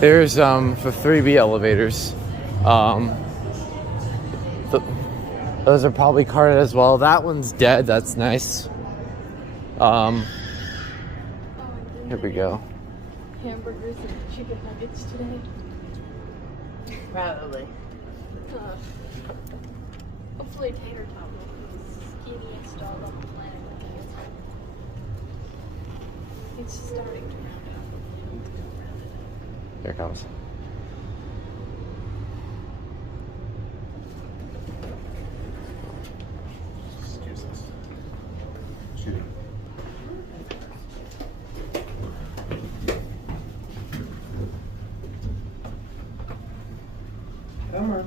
There's the 3B elevators. Those are probably carded as well. That one's dead. That's nice. Here we go. Hamburgers and chicken nuggets today. Probably. Hopefully tater tot will be the skinniest dog on the planet. It's starting to round out. Here it comes. Excuse us. Shoot. Come on.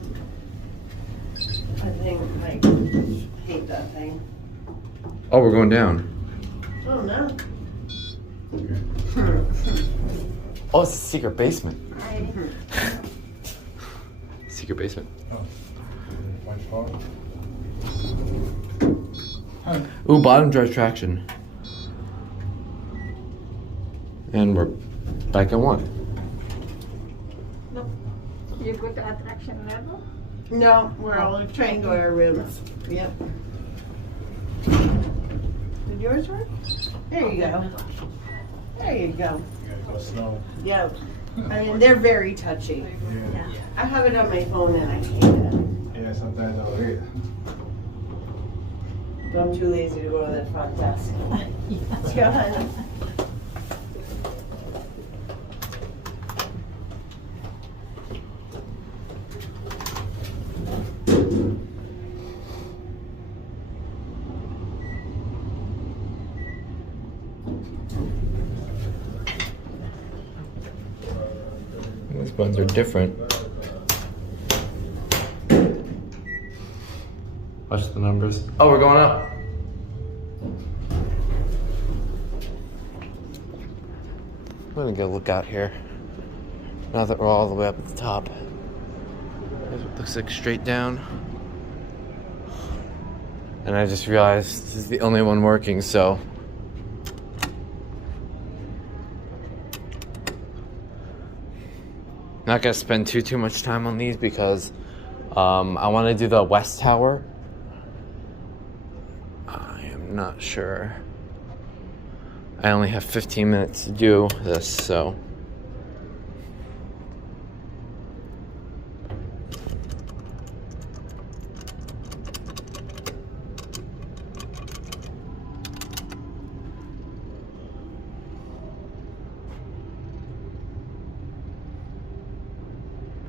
I think I hate that thing. Oh, we're going down. Oh no. Oh, it's a secret basement. Hi. Secret basement. Oh. My fault. Ooh, bottom drive traction. And we're back at one. You go to attraction level? No, we're all trying to go our rooms. Yep. Did yours work? There you go. There you go. You gotta go slow. Yep. I mean, they're very touchy. Yeah. I have it on my phone and I hate it. Yeah, sometimes I'll read. But I'm too lazy to go to the front desk. Let's go, honey. These buns are different. Watch the numbers. Oh, we're going up. I'm gonna go look out here. Now that we're all the way up at the top. It looks like straight down. And I just realized this is the only one working, so. Not gonna spend too much time on these because I want to do the West Tower. I am not sure. I only have 15 minutes to do this, so.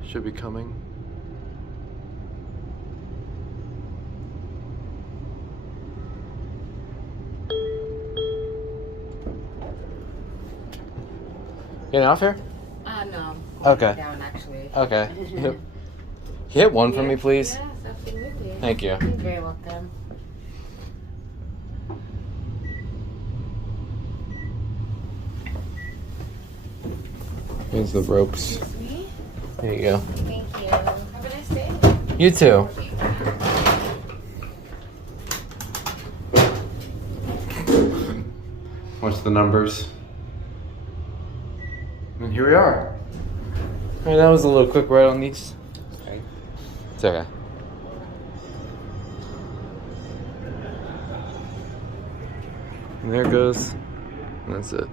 Should be coming. Getting off here? No. Okay. Down actually. Okay. Hit one for me, please. Yes, absolutely. Thank you. You're very welcome. Here's the ropes. Excuse me. There you go. Thank you. Have a nice day. You too. What's the numbers? And here we are. Alright, that was a little quick ride on these. Okay. It's okay. And there it goes. And that's it.